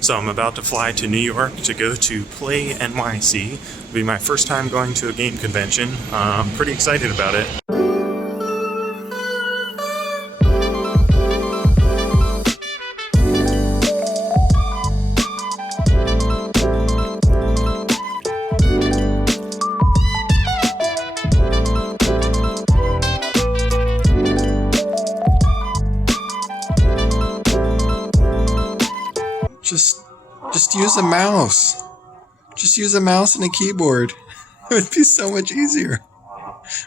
So I'm about to fly to New York to go to Play NYC. It'll be my first time going to a game convention. I'm pretty excited about it. Just use a mouse. Just use a mouse and a keyboard. It would be so much easier.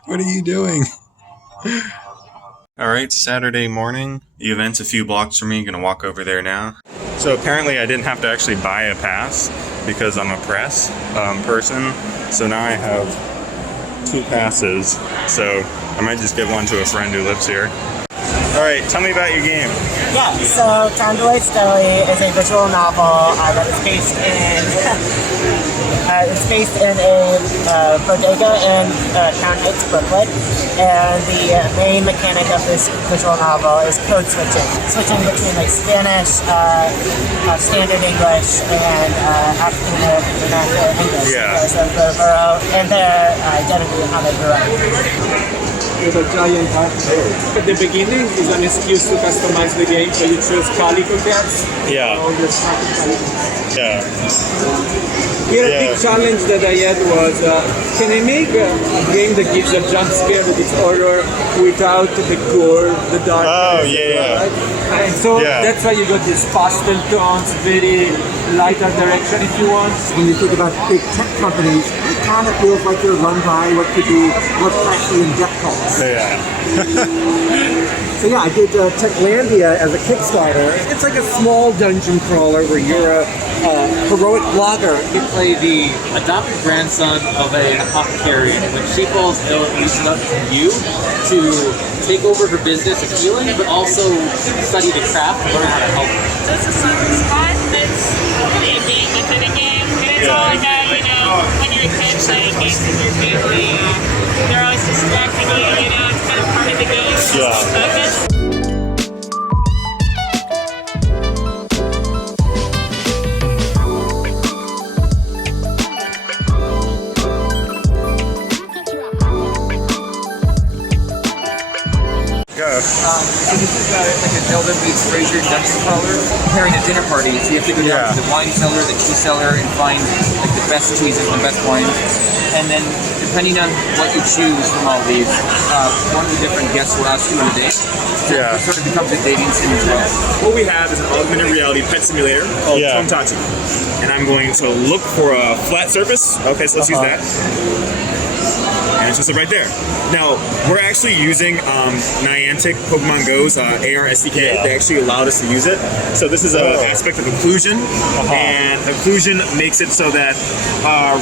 What are you doing? Alright, Saturday morning. The event's a few blocks from me. Gonna walk over there now. So apparently I didn't have to actually buy a pass because I'm a press person. So now I have 2 passes. So I might just give one to a friend who lives here. Alright, tell me about your game. Yeah, so Dwights Deli is a visual novel that is based in a bodega in Crown Heights, Brooklyn, and the main mechanic of this visual novel is code switching between like Spanish, standard English, and African American vernacular English. Yeah. Because of the borough and their identity and how they grew up. With a giant heart. At the beginning is an excuse to customize the game, so you choose calico cats. Yeah. Yeah. Here a big challenge that I had was, can I make a game that gives a jump scare that is horror without the gore, the darkness? Oh, yeah. Right? And so that's why you got these pastel tones, very lighter direction if you want. When you think about big tech companies, it kind of feels like you're run by what could be what's actually in death calls. Yeah. So yeah, I did Techlandia as a Kickstarter. It's like a small dungeon crawler where you're a heroic blogger. You play the adopted grandson of an apothecary, and when she falls ill, it leaves it up to you to take over her business of healing, but also study the craft and learn how to help her. This is fun. It's really a game within a game. And it's all about, when you're a kid playing games with your family, they're always distracting you, it's kind of part of the game. Focus. So this is like a Zelda meets Fraser dungeon crawler preparing a dinner party. So you have to go down to the wine cellar, the cheese cellar, and find like the best cheeses and the best wines. And then depending on what you choose from all these, one of the different guests will ask you on a date. So it sort of becomes a dating sim as well. What we have is an augmented reality pet simulator called Tomodachi. And I'm going to look for a flat surface. Okay, so let's use that. And it's just right there. Now, we're actually using Niantic Pokemon Go's AR SDK. They actually allowed us to use it. So this is an aspect of inclusion. And inclusion makes it so that,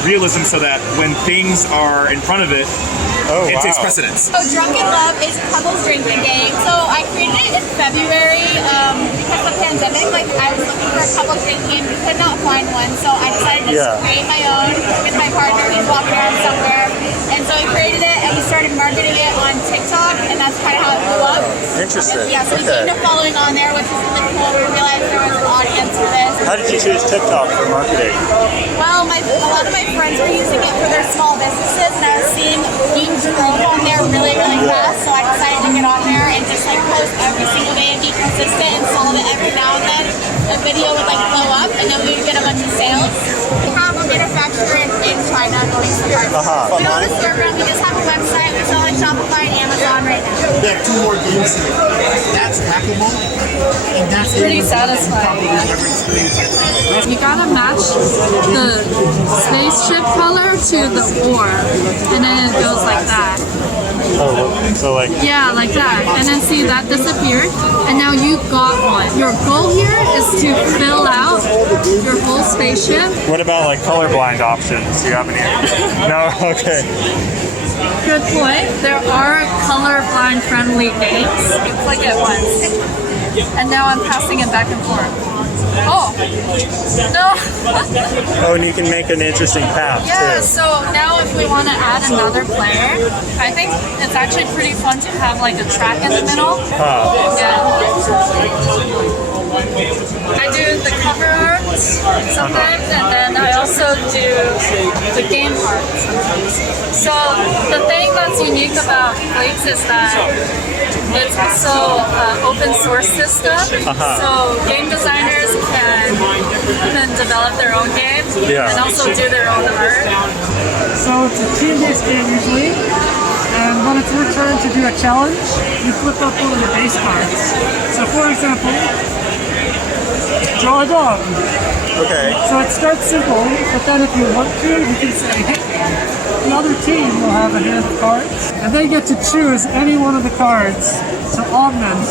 realism, so that when things are in front of it, it takes precedence. So Drunken Love is a couples drinking game. So I created it in February because of the pandemic. Like I was looking for a couples drinking game, we could not find one. So I decided to just create my own with my partner. He's walking around somewhere. And so I created it and we started marketing it on TikTok, and that's kind of how it blew up. Interesting. And, so we gained a following on there, which is really cool. We realized there was an audience for this. How did you choose TikTok for marketing? Well, a lot of my friends were using it for their small businesses, and I was seeing games growth on there really, really fast. So I decided to get on there and just like post every single day and be consistent and solve it every now and then. A video would like blow up, and then we would get a bunch of sales. We have a manufacturer in China going to parts. We don't have a storefront, we just have a website. We sell on Shopify and Amazon right now. We have 2 more games here. That's hackable, and that's pretty satisfying. You gotta match the spaceship color to the orb, and then it goes like that. Oh, so like... Yeah, like that. And then see, that disappeared, and now you got one. Your goal here is to fill out your whole spaceship. What about like colorblind options? Do you have any? No? Okay. Good point. There are colorblind friendly games. You click it once. And now I'm passing it back and forth. Oh, no. Oh, and you can make an interesting path too. So now if we want to add another player, I think it's actually pretty fun to have like a track in the middle. Yeah. I do the cover art sometimes, and then I also do the game art sometimes. So the thing that's unique about Dwights is that it's also open source system. So game designers can develop their own games and also do their own art. So it's a team-based game usually, and when it's your turn to do a challenge, you flip up one of the base cards. So for example, draw a dog. Okay. So it starts simple, but then if you want to, you can say hit me. The other team will have a hand of cards, and they get to choose any one of the cards to augment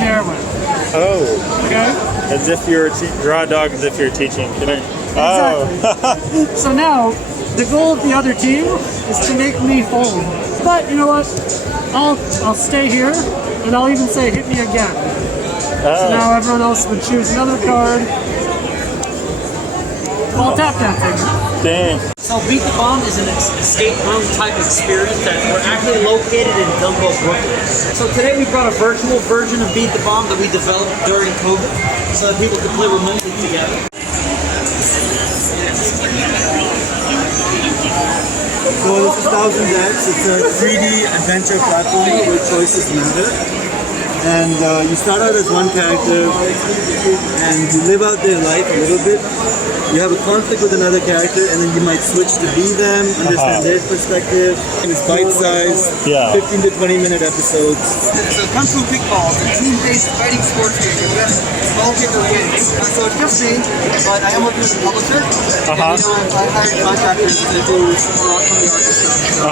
their win. Oh. Okay? As if you're draw a dog as if you're teaching. Exactly. So now, the goal of the other team is to make me fold. But you know what? I'll stay here, and I'll even say hit me again. So now everyone else would choose another card while tap dancing. Dang. So Beat the Bomb is an escape room type experience that we're actually located in Dumbo, Brooklyn. So today we brought a virtual version of Beat the Bomb that we developed during COVID so that people could play remotely together. So this is Thousand Decks. It's a 3D adventure platformer where choices matter. And you start out as one character and you live out their life a little bit. You have a conflict with another character and then you might switch to be them, understand their perspective. And it's bite-sized, 15 to 20 minute episodes. So Kung Fu Kickball is a team-based fighting sports game. We have all kicker wins. So it's just me, but I am working with a publisher. And I hired contractors to do some of the art stuff. So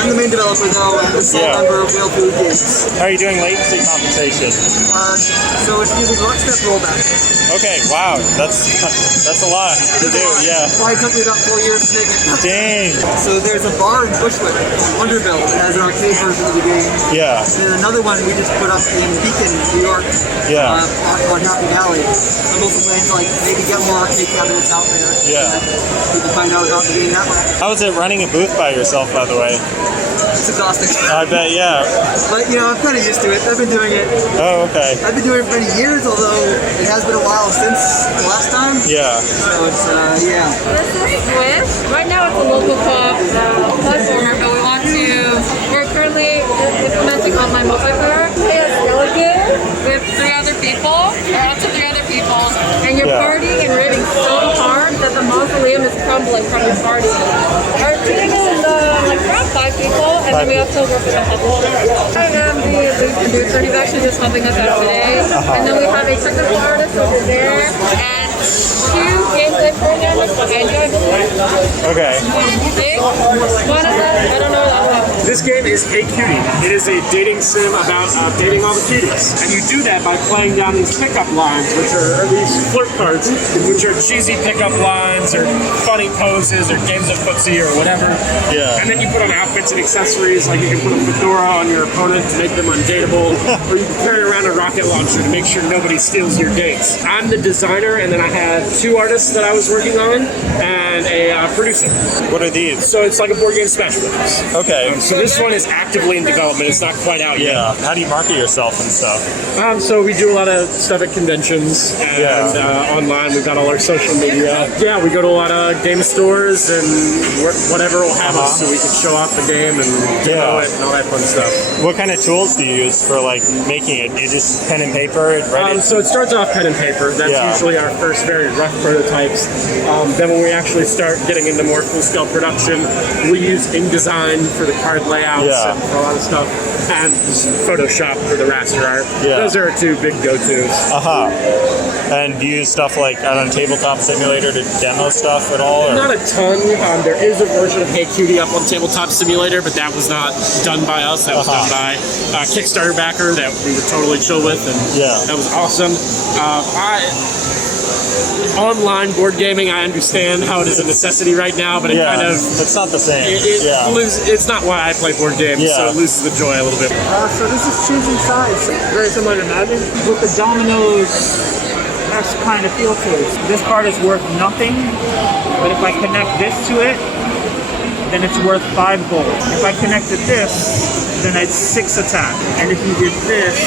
I'm the main developer though, and the sole member of Whale Food Games. How are you doing latency compensation? So it's using lockstep rollback. Okay, wow, that's a lot to do, Probably took me about 4 years to make it. Dang. So there's a bar in Bushwick, Underbill, that has an arcade version of the game. Yeah. And another one we just put up in Beacon, New York. On Happy Valley. I'm also planning to maybe get more arcade cabinets out there. People find out about the game that way. How is it running a booth by yourself, by the way? It's exhausting. I bet, yeah. But I'm kind of used to it. I've been doing it. Oh, okay. I've been doing it for many years, although it has been a while since the last time. Yeah. So it's, This is Swish. Right now it's a local co-op platformer, but we're currently implementing online multiplayer. Play a skill game with 3 other people, or up to 3 other people, and you're partying and raiding so hard that the mausoleum is crumbling from your party. Our team is around 5 people, and then we also work with a publisher. I am the lead producer. He's actually just helping us out today. And then we have a technical artist over there, and 2 gameplay programmers behind you, I believe. Okay. One of them, I don't know that one. This game is Hey Cutie. It is a dating sim about dating all the cuties. And you do that by playing down these pickup lines, which are these flirt cards, which are cheesy pickup lines or funny poses or games of footsie or whatever. Yeah. And then you put on outfits and accessories, like you can put a fedora on your opponent to make them undateable, or you can carry around a rocket launcher to make sure nobody steals your dates. I'm the designer, and then I had 2 artists that I was working on, and a producer. What are these? So it's like a board game Smash Brothers. Okay. So this one is actively in development. It's not quite out yet. How do you market yourself and stuff? So we do a lot of stuff at conventions and online. We've got all our social media. Yeah, we go to a lot of game stores and whatever will have us so we can show off the game and demo it and all that fun stuff. What kind of tools do you use for making it? You just pen and paper and write it? So it starts off pen and paper. That's usually our first very rough prototypes. Then when we actually start getting into more full-scale production, we use InDesign for the card layouts and for a lot of stuff, and Photoshop for the raster art. Those are our 2 big go-tos. And do you use stuff like on a tabletop simulator to demo stuff at all? Or? Not a ton. There is a version of Hey Cutie up on Tabletop Simulator, but that was not done by us. That was done by a Kickstarter backer that we were totally chill with, and that was awesome. Online board gaming, I understand how it is a necessity right now, but it kind of... It's not the same. It's not why I play board games, so it loses the joy a little bit. So this is choosing sides, very similar to Magic, with the dominoes kind of feel to it. This card is worth nothing, but if I connect this to it, then it's worth 5 gold. If I connected this, then it's 6 attack. And if you did this,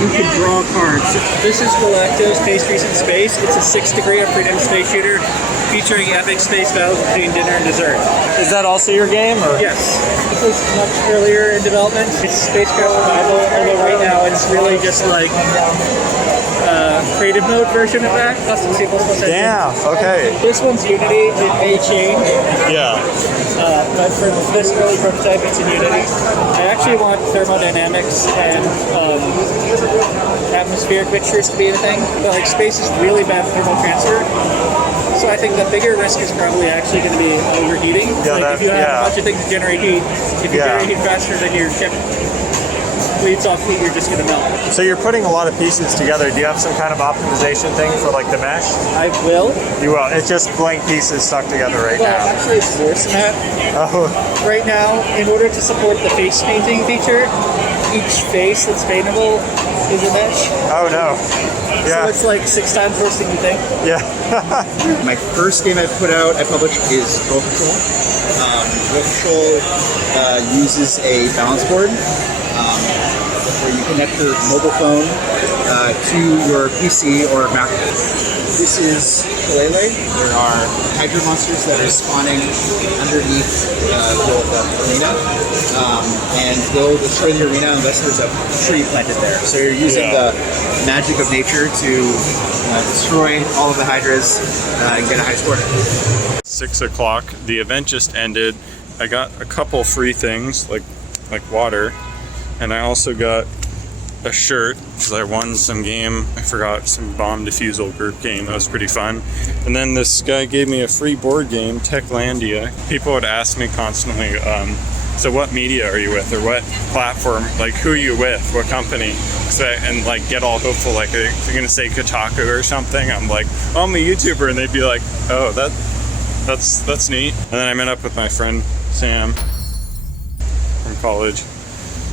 you can draw cards. This is Galacto's Pastries in Space. It's a 6th degree of freedom space shooter featuring epic space battles between dinner and dessert. Is that also your game? Or? Yes. This is much earlier in development. It's spacecraft survival, although right now it's really just like creative mode version of that, custom C++ engine. Damn, okay. This one's Unity. It may change. Yeah. But for this early prototype, it's in Unity. I actually want thermodynamics and atmospheric mixtures to be the thing. But like space is really bad thermal transfer. So I think the bigger risk is probably actually going to be overheating. Yeah, like if you have a bunch of things that generate heat, if you generate heat faster than your chip bleeds off heat, you're just going to melt. So you're putting a lot of pieces together. Do you have some kind of optimization thing for like the mesh? I will. You will. It's just blank pieces stuck together right now. Actually, it's worse than that. Oh. Right now, in order to support the face painting feature, each face that's paintable is a mesh. Oh no. Yeah. So it's like 6 times worse than you think. Yeah. My first game I published is Roll Control. Roll Control uses a balance board where you connect your mobile phone to your PC or Mac. This is Kalele. There are hydro monsters that are spawning underneath the arena, and they'll destroy the arena unless there's a tree planted there. So you're using the magic of nature to destroy all of the hydras and get a high score. 6 o'clock. The event just ended. I got a couple free things like water, and I also got a shirt because I won some game. I forgot some bomb defusal group game. That was pretty fun. And then this guy gave me a free board game, Techlandia. People would ask me constantly, so what media are you with, or what platform? Like, who are you with? What company? And like get all hopeful, like they're gonna say Kotaku or something. I'm like, oh, I'm a YouTuber, and they'd be like, oh, that's neat. And then I met up with my friend Sam from college.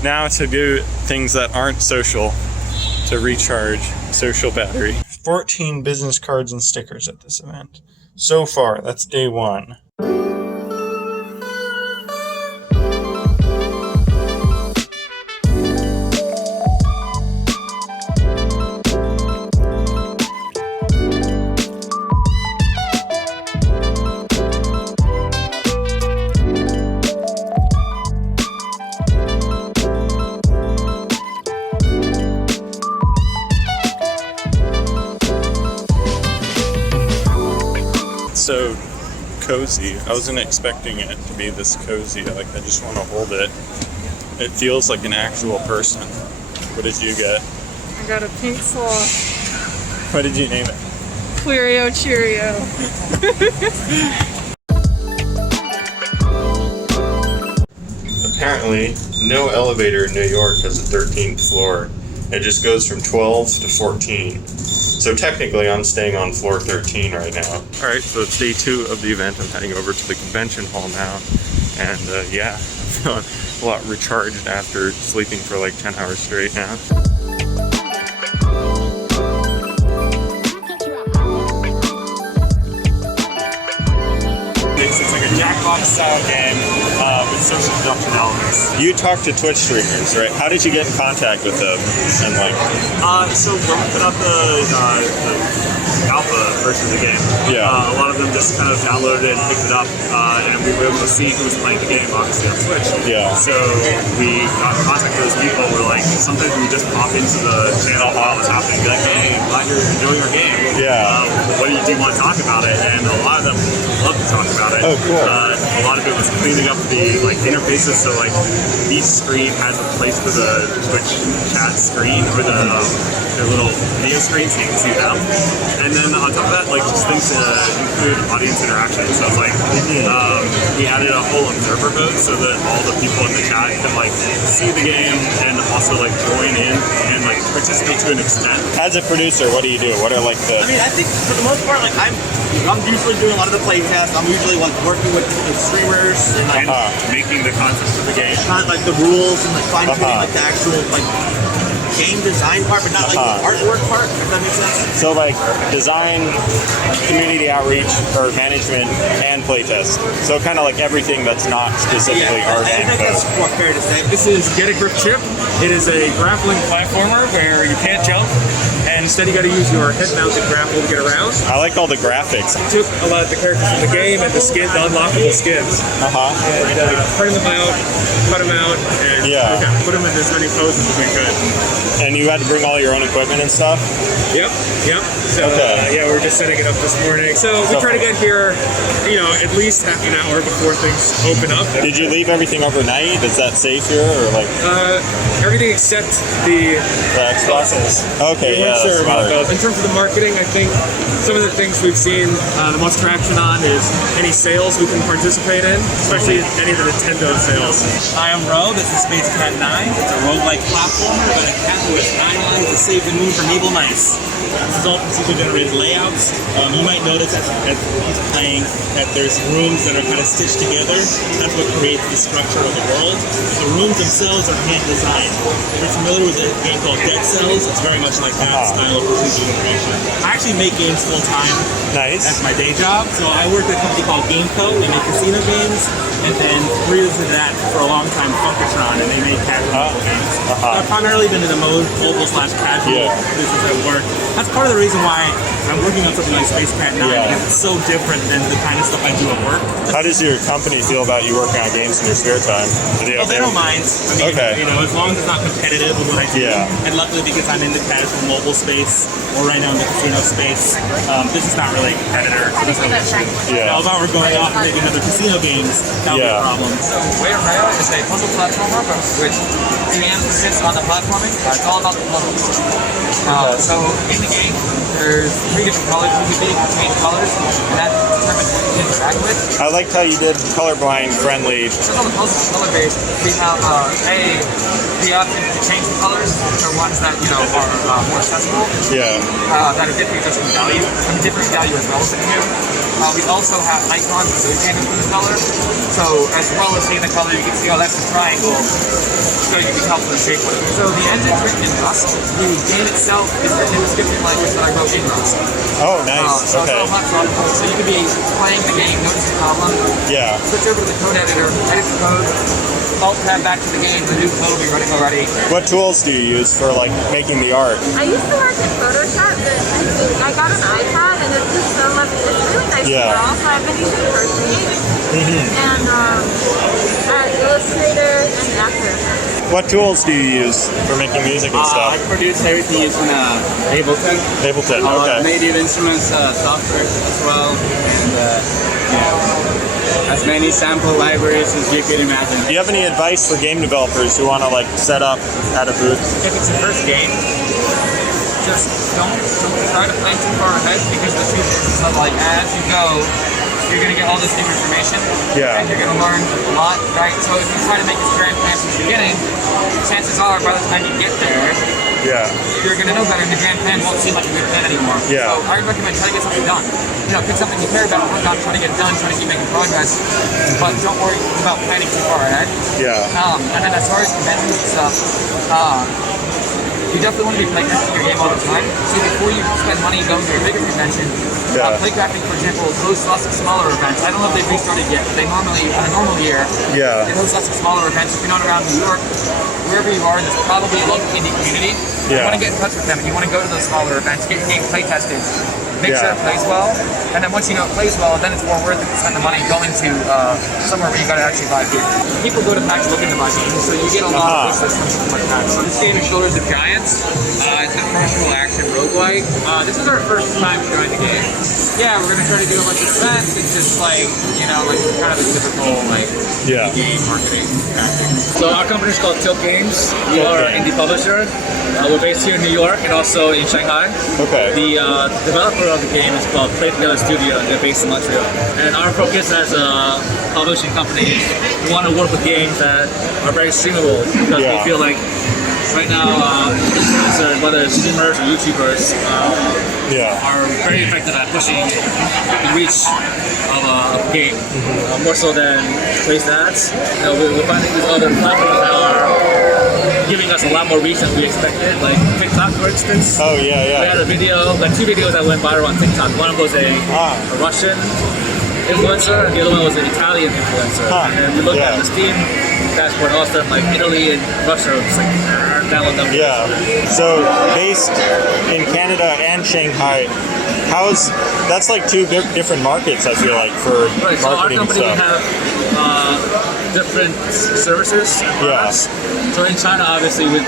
Now to do things that aren't social, to recharge social battery. 14 business cards and stickers at this event. So far, that's day 1. So cozy. I wasn't expecting it to be this cozy. Like, I just want to hold it. It feels like an actual person. What did you get? I got a pink sloth. What did you name it? Queerio Cheerio. Apparently, no elevator in New York has a 13th floor. It just goes from 12 to 14. So technically, I'm staying on floor 13 right now. All right, so it's day 2 of the event. I'm heading over to the convention hall now. And yeah, I'm feeling a lot recharged after sleeping for like 10 hours straight now. It's like a Jackbox style game with social deduction elements. You talked to Twitch streamers, right? How did you get in contact with them? And like, so when we put up the alpha version of the game, a lot of them just kind of downloaded it and picked it up, and we were able to see who was playing the game, obviously on Twitch. Yeah. So we got in contact with those people. We're like, sometimes we just pop into the channel while it's happening, be like, hey, glad you're enjoying our game. Yeah. What do you want to talk about it? And a lot of them love to talk about it. Oh, cool. A lot of it was cleaning up the interfaces, so like each screen has a place for the Twitch chat screen or the little video screen so you can see them. And then on top of that, like just things to include audience interaction. So it's like we added a whole observer mode so that all the people in the chat can like see the game and also like join in and like participate to an extent. As a producer, what do you do? What are like the... I mean, I think for the most part, like I'm usually doing a lot of the play tests. I'm usually like working with streamers and like making the concepts of the game, kind of like the rules and like fine tuning like the actual like game design part, but not like the artwork part. If that makes sense. So like design, community outreach, or management, and playtest. So kind of like everything that's not specifically art I and think that's code. more fair to say. This is Get a Grip Chip. It is a grappling platformer where you can't jump, and instead you got to use your head-mounted grapple to get around. I like all the graphics. Took a lot of the characters from the game and the unlockable skins. And print them out, cut them out, and put them in as many poses as we could. And you had to bring all your own equipment and stuff? Yep. So yeah, we're just setting it up this morning. So we try to get here, at least half an hour before things open up. Did you leave everything overnight? Is that safe here, or like? Everything except the Xboxes. Okay, yeah, sure that's about smart. those. In terms of the marketing, I think some of the things we've seen the most traction on is any sales we can participate in, especially any of the Nintendo sales. I am Ro. This is Space Cat 9. It's a roguelike platformer with a cat with 9 lives to save the moon from evil knights. This is all procedure-generated layouts. You might notice as he's playing that there's rooms that are kind of stitched together. That's what creates the structure of the world. The rooms themselves are hand-designed. If you're familiar with a game called Dead Cells, it's very much like that style of procedure generation. I actually make games full-time. Nice. That's my day job. So I work at a company called GameCo. We make casino games. And then previous to that, for a long time, Funkatron, and they made casual mobile games. I've primarily been in the mobile/casual business at work. That's part of the reason why I'm working on something like Space Cat 9, because it's so different than the kind of stuff I do at work. How does your company feel about you working on games in your spare time? They don't mind. I mean, as long as it's not competitive with what I do. And luckily, because I'm in the casual mobile space, or right now in the casino space, this is not really a competitor. So there's no issue. Now, if I were going off and making other casino games, that would be a problem. So Way of Rare is a puzzle platformer, which the emphasis on the platforming. It's all about the puzzles. So in the game, there's 3 different colors. You can change colors, and that determines who you interact with. I liked how you did colorblind friendly. So all the puzzles are color based. We have the option to change the colors for ones that are more accessible. That are different just in value. I mean, different value as relative to. We also have icons associated with the color. So as well as seeing the color, you can see, that's a triangle. So you can tell from the shape. So the engine's written in Rust. The game itself is written in the scripting language that I wrote in Rust. Oh, nice. So it's all hot rod code. So you could be playing the game, notice the problem. Switch over to the code editor, edit the code, alt tab back to the game, the new code will be running already. What tools do you use for like making the art? I used to work in Photoshop, but I got an iPad and it's just so much, it's really nice to draw, so I've been using Procreate and Illustrator and After. What tools do you use for making music and stuff? I produce everything using Ableton. Ableton, okay. Native Instruments software as well, and as many sample libraries as you could imagine. Do you have any advice for game developers who want to like set up at a booth? If it's your first game, just don't try to plan too far ahead, because the truth is like as you go, you're going to get all this new information, and you're going to learn a lot, right? So if you try to make this grand plan from the beginning, chances are by the time you get there, you're going to know better, and the grand plan won't seem like a good plan anymore. So I would recommend try to get something done. Pick something you care about, work on, try to get it done, try to keep making progress, but don't worry about planning too far ahead. And then as far as conventions and stuff, you definitely want to be playcrafting your game all the time. So before you spend money going to a bigger convention, playcrafting, for example, hosts lots of smaller events. I don't know if they've restarted yet, but they normally, in a normal year, they host lots of smaller events. If you're not around New York, wherever you are, there's probably a local indie community. You want to get in touch with them, and you want to go to those smaller events, get your game play tested, make sure it plays well, and then once you know it plays well, then it's more worth it to spend the money going to somewhere where you got to actually buy games. People go to PAX looking to buy games, so you get a lot of wish lists from something like that. So this game is Shoulders of Giants. It's a virtual action roguelike. This is our first time trying the game. Yeah, we're gonna try to do a bunch of events and just like kind of a typical game marketing tactic. So our company is called Tilt Games. We are an indie publisher. We're based here in New York and also in Shanghai. The developer of the game is called Play Together Studio, and they're based in Montreal. And our focus as a publishing company, we want to work with games that are very streamable, because we feel like right now influencers, whether it's streamers or YouTubers, are very effective at pushing the reach of a game, more so than placed ads. We're finding these other platforms that are giving us a lot more reach than we expected. Like TikTok, for instance. Oh yeah, yeah. We had a video, like 2 videos that went viral on TikTok. One was a Russian influencer, and the other one was an Italian influencer. And then we looked at the Steam dashboard, all of a sudden, like Italy and Russia was like download numbers. Yeah. So based in Canada and Shanghai, that's like 2 different markets, I feel like, for right, so marketing our company stuff. have different services and products. So in China, obviously, we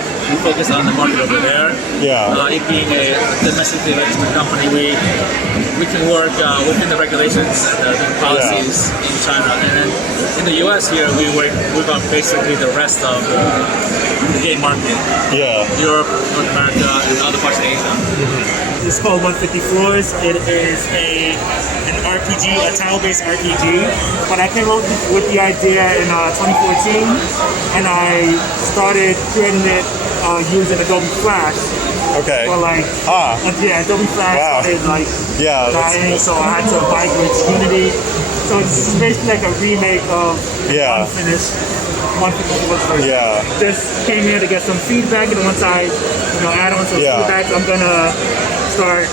focus on the market over there. Yeah. It being a domestically registered company, we can work within the regulations and the policies in China. And then in the US here, we work on basically the rest of the game market. Yeah. Europe, North America, and other parts of Asia. It's called 150 Floors. It is an RPG, a tile-based RPG. But I came up with the idea in 2014, and I started creating it using Adobe Flash. Okay. But like, Adobe Flash started like dying, so I had to migrate to Unity. So it's basically like a remake of unfinished 150 Floors version. Yeah. Just came here to get some feedback, and once I add on some feedback, I'm gonna start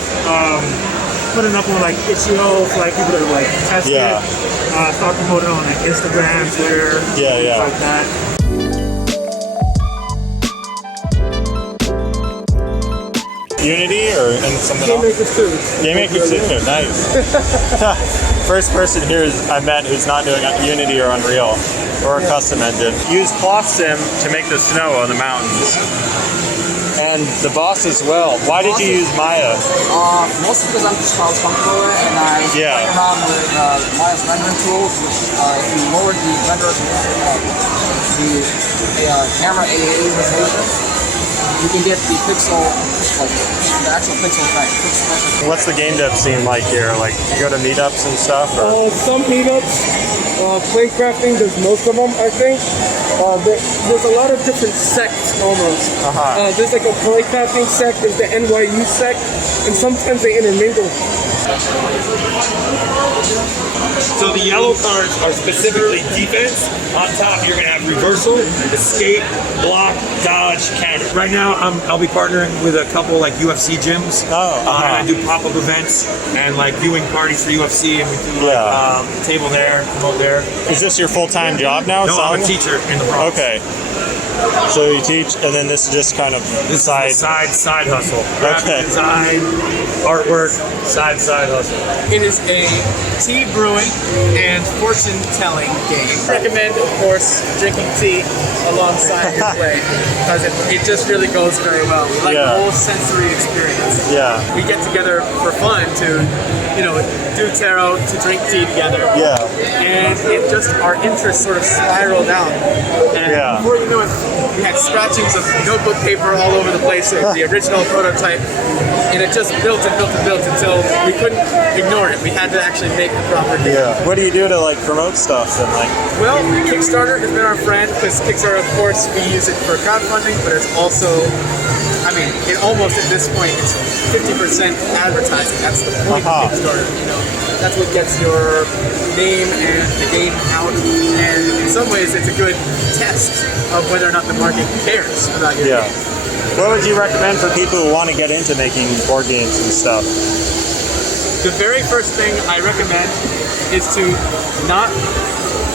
putting up on like itch.io for like people to like test it. Start promoting on like Instagram, Twitter, things like that. Unity or and something Game else? Maker 2. Game Maker 2, nice. First person here I met who's not doing Unity or Unreal or a custom engine. Use Cloth Sim to make the snow on the mountains. And the boss as well. Why did you use Maya? Mostly because I was comfortable with it, and I play around with Maya's rendering tools, which if you lower the render, the camera AAA resolution, you can get the pixel, like the actual pixel effect. What's the game dev scene like here? Like, you go to meetups and stuff? Or? Some meetups. Playcrafting does most of them, I think. There's a lot of different sects almost. There's like a playcrafting sect, there's the NYU sect, and sometimes they intermingle. So the yellow cards are specifically defense. On top, you're gonna have reversal, escape, block, dodge, counter. Right now, I'll be partnering with a couple like UFC gyms. And I do pop-up events and like viewing parties for UFC, and we do like table there, promote there. Is this your full-time job now? No, I'm a teacher in the Bronx. Okay. So you teach, and then this is just kind of side hustle. Graphic design, artwork, side hustle. It is a tea brewing and fortune telling game. I recommend, of course, drinking tea alongside your play because it just really goes very well. We like the whole sensory experience. Yeah. We get together for fun to, do tarot, to drink tea together. Yeah. And it just, our interests sort of spiral down. And before you know it, we had scratchings of notebook paper all over the place, the original prototype, and it just built and built and built until we couldn't ignore it. We had to actually make the proper game. Yeah. What do you do to like promote stuff and like? Well, Kickstarter has been our friend because Kickstarter, of course, we use it for crowdfunding, but it's also, it almost at this point it's 50% advertising. That's the point of Kickstarter. That's what gets your name and the game out, and in some ways it's a good test of whether or not the market cares about your game. What would you recommend for people who want to get into making board games and stuff? The very first thing I recommend is to not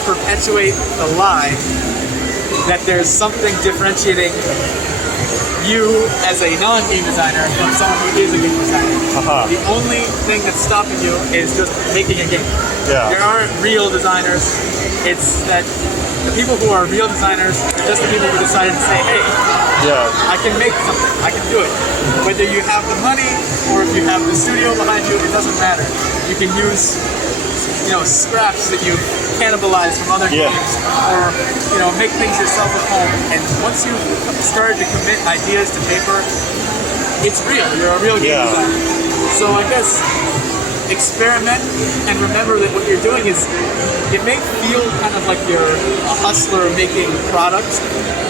perpetuate the lie that there's something differentiating you as a non-game designer from someone who is a game designer. The only thing that's stopping you is just making a game. There aren't real designers. It's that the people who are real designers are just the people who decided to say, hey, I can make something, I can do it. Whether you have the money or if you have the studio behind you, it doesn't matter. You can use scraps that you cannibalize from other games, or make things yourself at home. And once you start to commit ideas to paper, it's real. You're a real game designer. So I guess experiment and remember that what you're doing is, it may feel kind of like you're a hustler making products,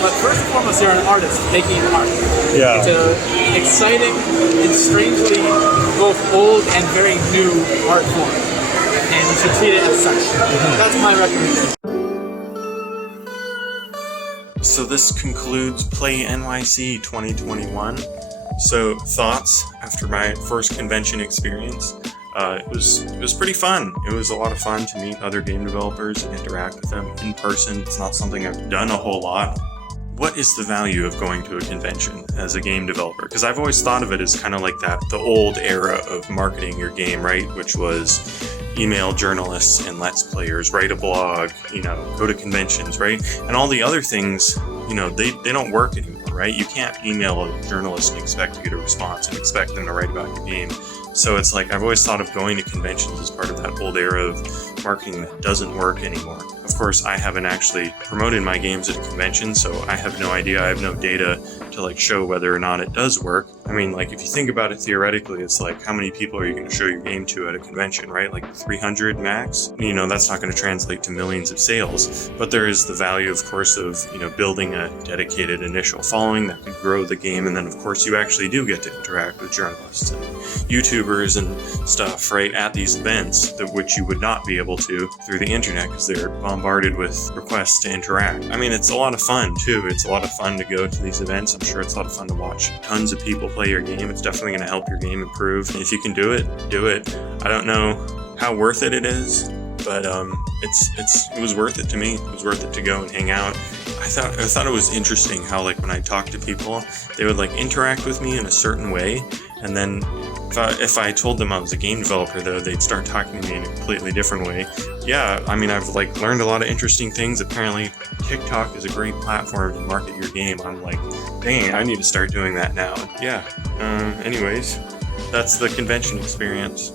but first and foremost, you're an artist making art. It's an exciting and strangely both old and very new art form, and you should treat it as such. That's my recommendation. So this concludes Play NYC 2021. So thoughts after my first convention experience? It was pretty fun. It was a lot of fun to meet other game developers and interact with them in person. It's not something I've done a whole lot. What is the value of going to a convention as a game developer? Because I've always thought of it as kind of like the old era of marketing your game, right? Which was email journalists and let's players, write a blog, go to conventions, right? And all the other things, they don't work anymore, right? You can't email a journalist and expect to get a response and expect them to write about your game. So it's like, I've always thought of going to conventions as part of that old era of marketing that doesn't work anymore. Of course, I haven't actually promoted my games at a convention, so I have no idea. I have no data to show whether or not it does work. I mean, if you think about it theoretically, it's how many people are you going to show your game to at a convention, right? 300 max? That's not going to translate to millions of sales. But there is the value, of course, of, building a dedicated initial following that could grow the game. And then, of course, you actually do get to interact with journalists and YouTubers and stuff, right, at these events, which you would not be able to through the internet because they're bombarded with requests to interact. I mean, it's a lot of fun, too. It's a lot of fun to go to these events. I'm sure it's a lot of fun to watch tons of people play your game. It's definitely going to help your game improve. And if you can do it, do it. I don't know how worth it is, but it was worth it to me. It was worth it to go and hang out. I thought it was interesting how when I talked to people, they would interact with me in a certain way, and then if I told them I was a game developer, though, they'd start talking to me in a completely different way. Yeah, I mean, I've learned a lot of interesting things. Apparently, TikTok is a great platform to market your game. I'm dang, I need to start doing that now. Yeah. Anyways, that's the convention experience.